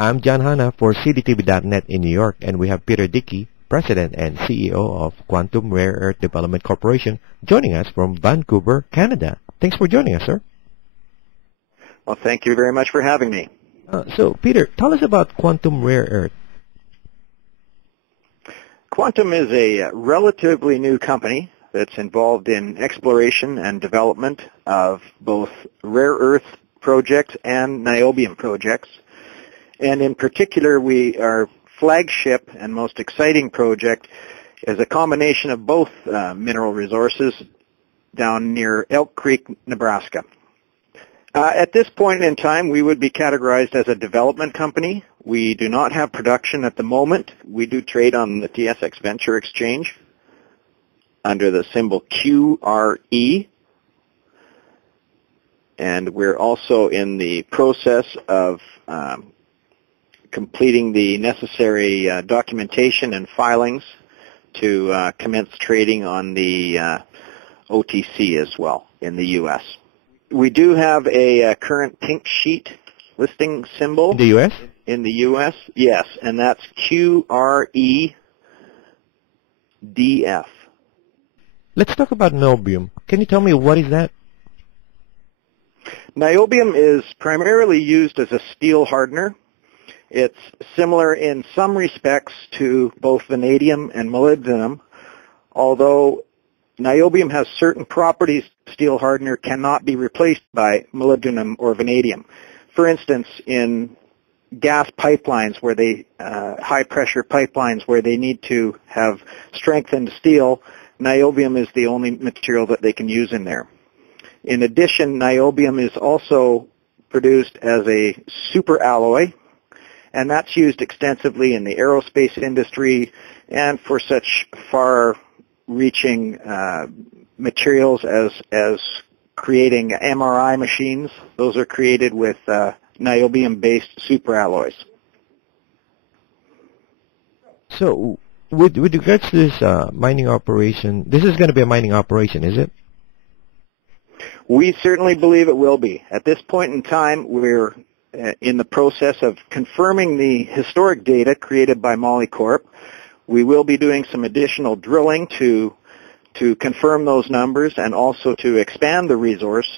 I'm John Hanna for CDTV.net in New York, and we have Peter Dickie, President and CEO of Quantum Rare Earth Development Corporation, joining us from Vancouver, Canada. Thanks for joining us, sir. Well, thank you very much for having me. So, Peter, tell us about Quantum Rare Earth. Quantum is a relatively new company that's involved in exploration and development of both rare earth projects and niobium projects. And in particular, our flagship and most exciting project is a combination of both mineral resources down near Elk Creek, Nebraska. At this point in time, we would be categorized as a development company. We do not have production at the moment. We do trade on the TSX Venture Exchange under the symbol QRE. And we're also in the process of completing the necessary documentation and filings to commence trading on the OTC as well in the U.S. We do have a current pink sheet listing symbol. In the U.S.? In the U.S., yes, and that's QREDF. Let's talk about niobium. Can you tell me what is that? Niobium is primarily used as a steel hardener. It's similar in some respects to both vanadium and molybdenum, although niobium has certain properties steel hardener cannot be replaced by molybdenum or vanadium. For instance, in gas pipelines where high pressure pipelines where they need to have strengthened steel, niobium is the only material that they can use in there. In addition, niobium is also produced as a superalloy, and that's used extensively in the aerospace industry and for such far-reaching materials as creating MRI machines. Those are created with niobium-based superalloys. So, with regards to this mining operation, this is going to be a mining operation, is it? We certainly believe it will be. At this point in time, we're in the process of confirming the historic data created by Corp. We will be doing some additional drilling to confirm those numbers and also to expand the resource.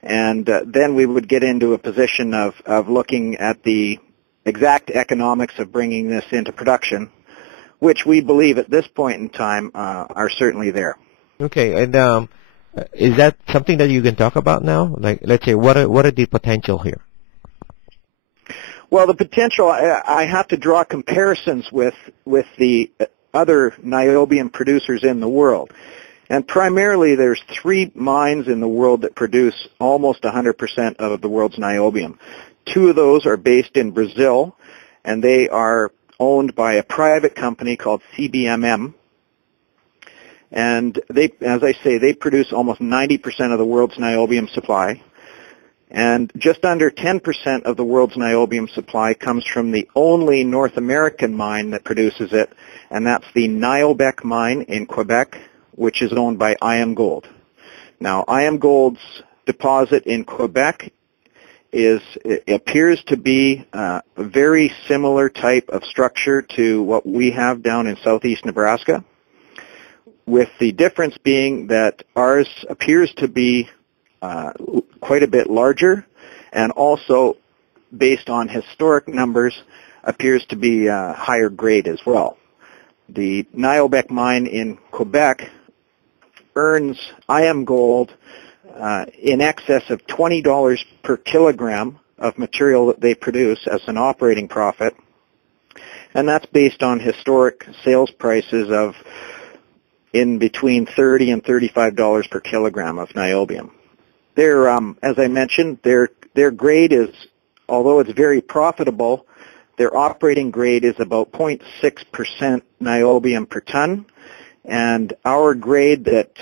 And then we would get into a position of looking at the exact economics of bringing this into production, which we believe at this point in time are certainly there. Okay, and is that something that you can talk about now? Like, let's say, what are the potential here? Well, the potential, I have to draw comparisons with the other niobium producers in the world. And primarily, there's 3 mines in the world that produce almost 100% of the world's niobium. 2 of those are based in Brazil, and they are owned by a private company called CBMM. And they, as I say, they produce almost 90% of the world's niobium supply. And just under 10% of the world's niobium supply comes from the only North American mine that produces it, and that's the Niobec mine in Quebec, which is owned by IAMGOLD. Now, IAMGOLD's deposit in Quebec appears to be a very similar type of structure to what we have down in southeast Nebraska, with the difference being that ours appears to be quite a bit larger, and also, based on historic numbers, appears to be higher grade as well. The Niobec mine in Quebec earns IAMGOLD in excess of $20 per kilogram of material that they produce as an operating profit, and that's based on historic sales prices of in between $30 and $35 per kilogram of niobium. Their, as I mentioned, their grade is, although it's very profitable, their operating grade is about 0.6% niobium per ton, and our grade that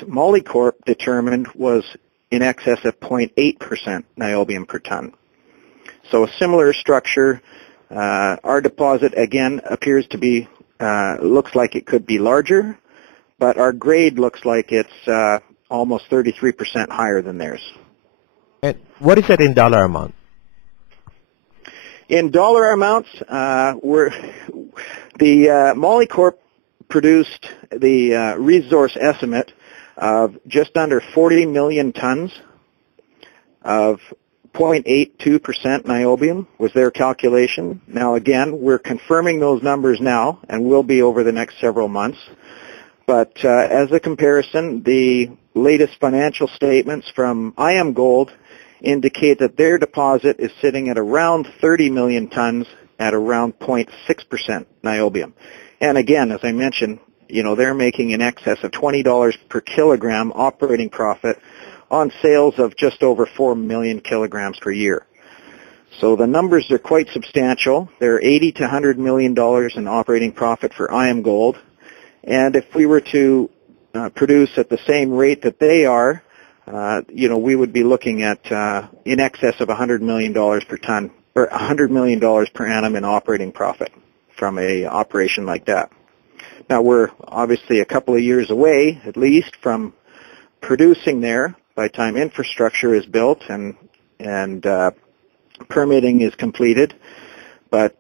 Corp determined was in excess of 0.8% niobium per ton. So a similar structure. Our deposit, again, appears to be, looks like it could be larger, but our grade looks like it's almost 33% higher than theirs. And what is that in dollar amount? In dollar amounts, Moly Corp produced the resource estimate of just under 40 million tons of 0.82% niobium was their calculation. Now again, we're confirming those numbers now and will be over the next several months. But as a comparison, the latest financial statements from IAMGOLD indicate that their deposit is sitting at around 30 million tons at around 0.6% niobium. And again, as I mentioned, they're making in excess of $20 per kilogram operating profit on sales of just over 4 million kilograms per year. So the numbers are quite substantial. They're $80 to $100 million in operating profit for IAMGOLD. And if we were to produce at the same rate that they are, we would be looking at in excess of $100 million per ton, or $100 million per annum in operating profit from a operation like that. Now we're obviously a couple of years away, at least, from producing there by the time infrastructure is built and permitting is completed. But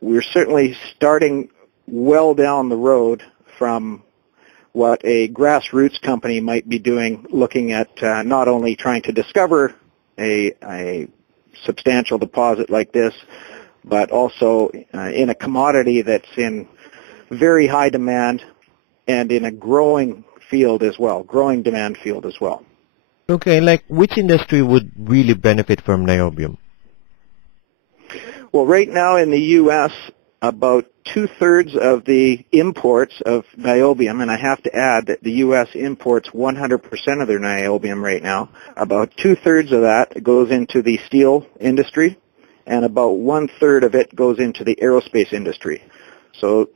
we're certainly starting well down the road from what a grassroots company might be doing, looking at not only trying to discover a substantial deposit like this, but also in a commodity that's in very high demand and in a growing field as well, growing demand field as well. Okay, like which industry would really benefit from niobium? Well, right now in the U.S., about two-thirds of the imports of niobium, and I have to add that the U.S. imports 100% of their niobium right now, about two-thirds of that goes into the steel industry, and about one-third of it goes into the aerospace industry. So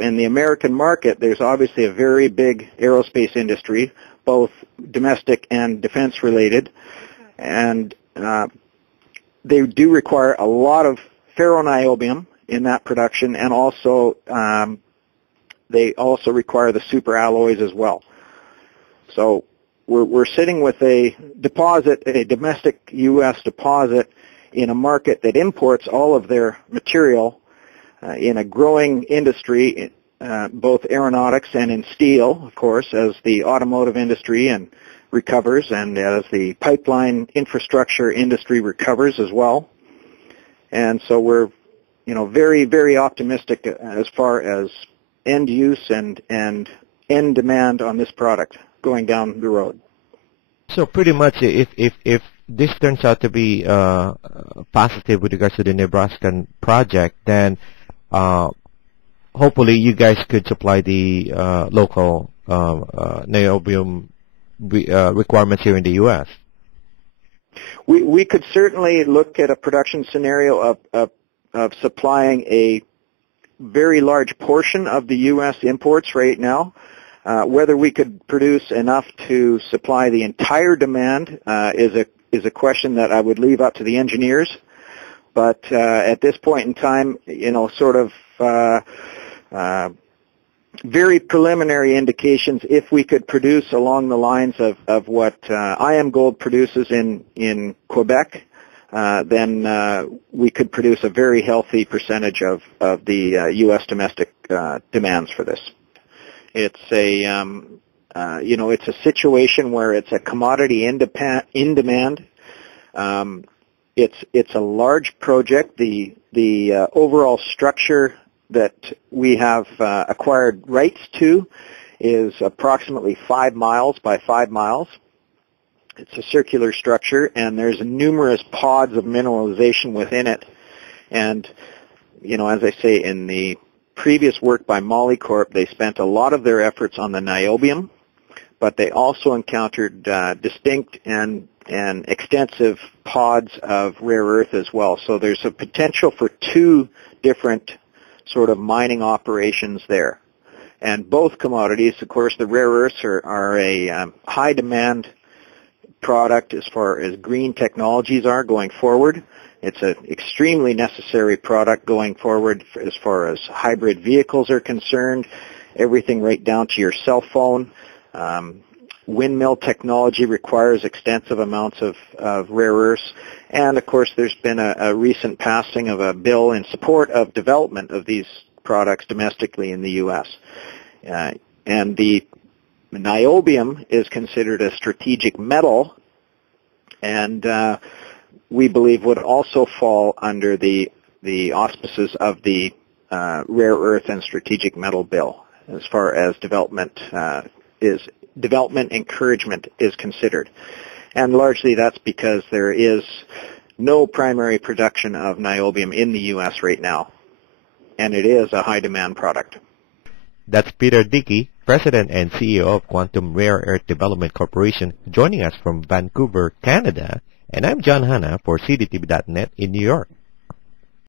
in the American market, there's obviously a very big aerospace industry, both domestic and defense-related, and they do require a lot of ferroniobium in that production, and also they also require the superalloys as well. So we're sitting with a deposit, a domestic U.S. deposit in a market that imports all of their material in a growing industry, both aeronautics and in steel, of course, as the automotive industry and recovers, and as the pipeline infrastructure industry recovers as well. And so we're very, very optimistic as far as end use and end demand on this product going down the road. So pretty much if this turns out to be positive with regards to the Nebraskan project, then hopefully you guys could supply the local niobium requirements here in the U.S. We could certainly look at a production scenario of supplying a very large portion of the U.S. imports right now. Whether we could produce enough to supply the entire demand is a question that I would leave up to the engineers. But at this point in time, sort of very preliminary indications, if we could produce along the lines of what IAMGOLD produces in Quebec, then we could produce a very healthy percentage of the U.S. domestic demands for this. It's it's a situation where it's a commodity in demand. It's a large project. The overall structure that we have acquired rights to is approximately 5 miles by 5 miles. It's a circular structure, and there's numerous pods of mineralization within it. And, as I say, in the previous work by Moly Corp, they spent a lot of their efforts on the niobium, but they also encountered distinct and extensive pods of rare earth as well. So there's a potential for two different sort of mining operations there. And both commodities, of course, the rare earths are a high demand product as far as green technologies are going forward. It's an extremely necessary product going forward as far as hybrid vehicles are concerned, everything right down to your cell phone. windmill technology requires extensive amounts of rare earths. And, of course, there's been a recent passing of a bill in support of development of these products domestically in the U.S. And the niobium is considered a strategic metal, and we believe would also fall under the auspices of the rare earth and strategic metal bill as far as development encouragement is considered. And largely that's because there is no primary production of niobium in the U.S. right now, and it is a high-demand product. That's Peter Dickie, President and CEO of Quantum Rare Earth Development Corporation, joining us from Vancouver, Canada. And I'm John Hanna for CDTV.net in New York.